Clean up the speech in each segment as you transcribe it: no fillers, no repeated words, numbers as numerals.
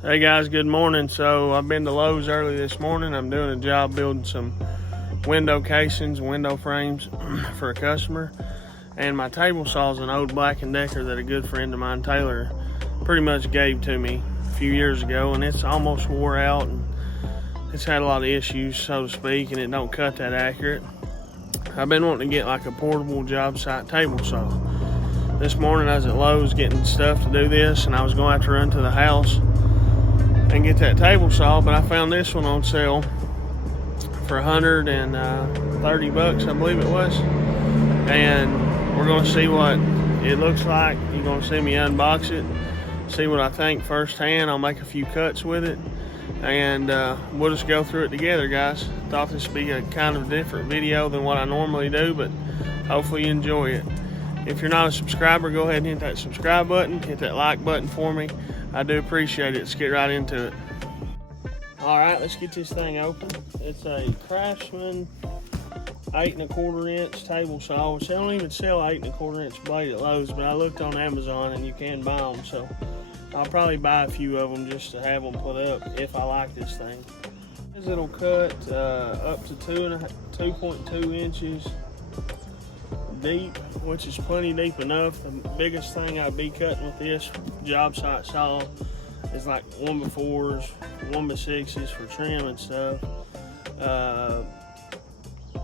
Hey guys, good morning. So I've been to Lowe's early this morning. I'm doing a job building some window casings, window frames for a customer. And my table saw is an old Black & Decker that a good friend of mine, Taylor, pretty much gave to me a few years ago. And it's almost wore out and it's had a lot of issues, so to speak, and it don't cut that accurate. I've been wanting to get like a portable job site table saw. This morning I was at Lowe's getting stuff to do this, and I was going to have to run to the house and get that table saw, but I found this one on sale for $130, I believe it was. And we're going to see what it looks like. You're going to see me unbox it, see what I think firsthand. I'll make a few cuts with it, and we'll just go through it together, guys. Thought this would be a kind of different video than what I normally do, but hopefully you enjoy it. If you're not a subscriber, go ahead and hit that subscribe button, hit that like button for me. I do appreciate it. Let's get right into it. All right, let's get this thing open. It's a Craftsman 8 1/4 inch table saw, which they don't even sell 8 1/4 inch blade at Lowe's, but I looked on Amazon and you can buy them, so I'll probably buy a few of them just to have them put up if I like this thing. It'll cut up to 2.2 inches deep, which is plenty deep enough. The biggest thing I'd be cutting with this job site saw is like 1x4s, 1x6s for trim and stuff.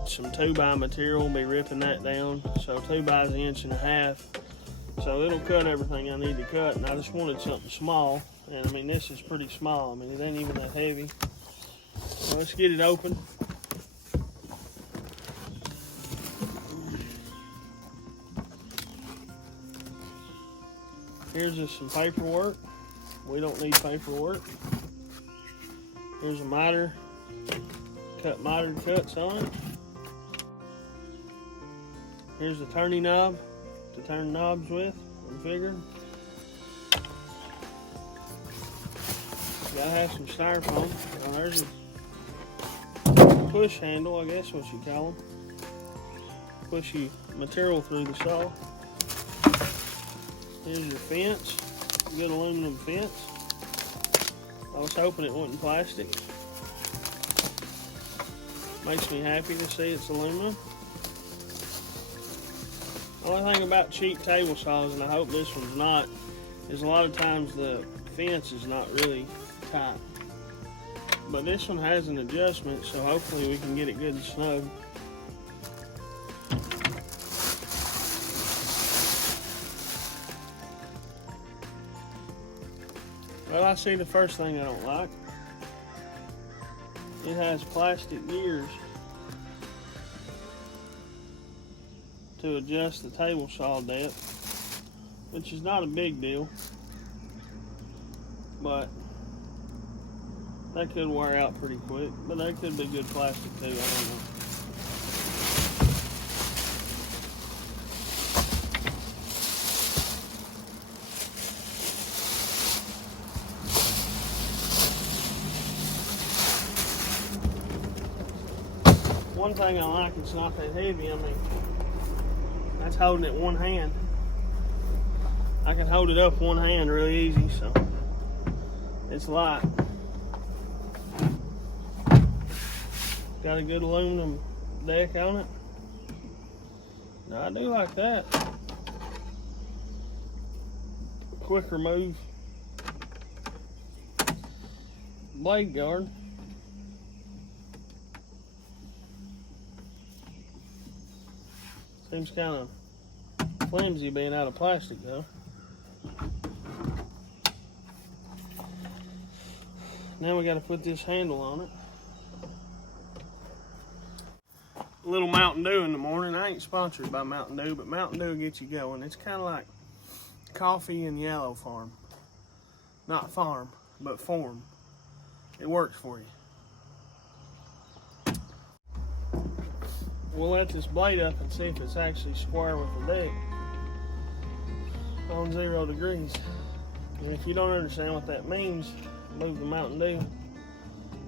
Some 2x material, be ripping that down. So 2x an 1.5 inches. So it'll cut everything I need to cut, and I just wanted something small. And I mean, this is pretty small. I mean, it ain't even that heavy. So let's get it open. Here's just some paperwork. We don't need paperwork. Here's a miter, miter cuts on it. Here's the turning knob to turn knobs with, I'm figuring. Gotta have some styrofoam. Well, there's a push handle, I guess what you call them. Push your material through the saw. Here's your fence, good aluminum fence. I was hoping it wasn't plastic. Makes me happy to see it's aluminum. The only thing about cheap table saws, and I hope this one's not, is a lot of times the fence is not really tight. But this one has an adjustment, so hopefully we can get it good and snug. Well, I see the first thing I don't like. It has plastic gears to adjust the table saw depth, which is not a big deal, but that could wear out pretty quick. But that could be good plastic too, I don't know. One thing I like, it's not that heavy. I mean, that's holding it one hand. I can hold it up one hand really easy, so it's light. Got a good aluminum deck on it. Now, I do like that. Quick remove blade guard. Seems kind of flimsy being out of plastic though. Now we got to put this handle on it. A little Mountain Dew in the morning. I ain't sponsored by Mountain Dew, but Mountain Dew gets you going. It's kind of like coffee and yellow farm. Not farm, but form. It works for you. We'll let this blade up and see if it's actually square with the deck on 0 degrees. And if you don't understand what that means, move the Mountain Dew.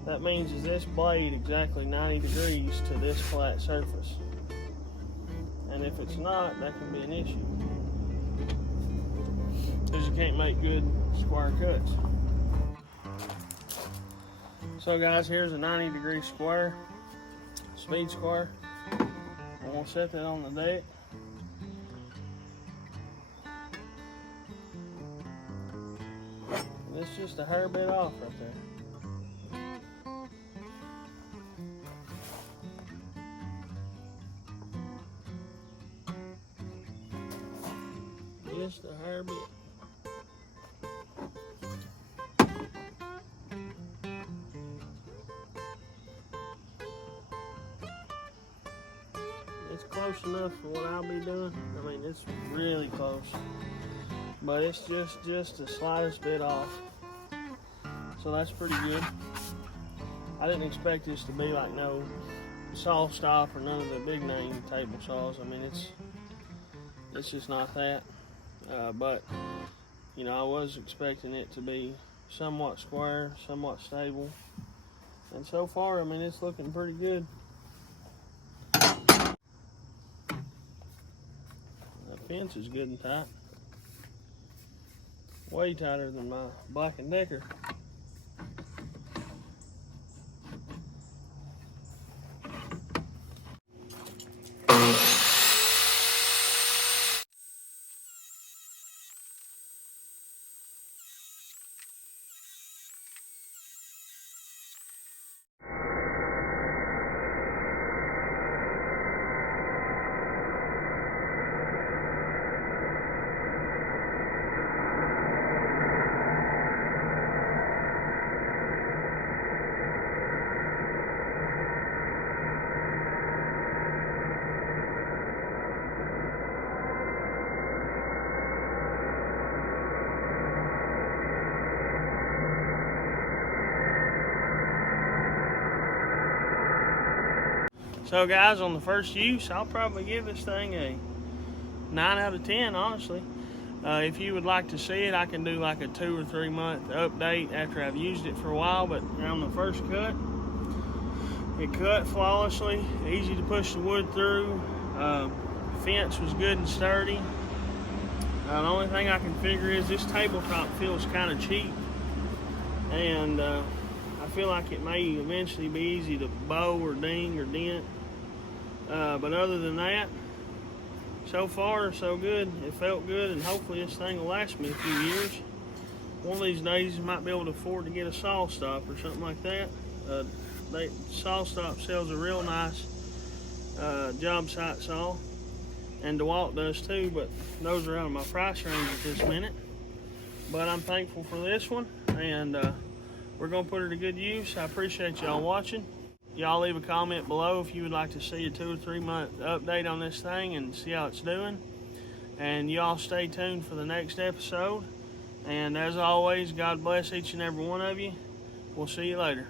That means is this blade exactly 90 degrees to this flat surface. And if it's not, that can be an issue. Because you can't make good square cuts. So guys, here's a 90-degree square, speed square. I'm gonna set that on the deck. And it's just a hair bit off right there. Just a hair bit. It's close enough for what I'll be doing. I mean, it's really close, but it's just the slightest bit off. So that's pretty good. I didn't expect this to be like no saw stop or none of the big name table saws. I mean, it's just not that. But you know, I was expecting it to be somewhat square, somewhat stable, and so far, I mean, it's looking pretty good. The fence is good and tight. Way tighter than my Black & Decker. So guys, on the first use, I'll probably give this thing a 9 out of 10, honestly. If you would like to see it, I can do like a 2 or 3 month update after I've used it for a while, but on the first cut, it cut flawlessly, easy to push the wood through. Fence was good and sturdy. The only thing I can figure is this tabletop feels kind of cheap, and I feel like it may eventually be easy to bow or ding or dent. But other than that, so far so good. It felt good, and hopefully this thing will last me a few years. One of these days I might be able to afford to get a saw stop or something like that. Saw stop sells a real nice job site saw, and DeWalt does too, but those are out of my price range at this minute. But I'm thankful for this one, and we're gonna put it to good use. I appreciate y'all watching. Y'all leave a comment below if you would like to see a 2 or 3 month update on this thing and see how it's doing. And y'all stay tuned for the next episode. And as always, God bless each and every one of you. We'll see you later.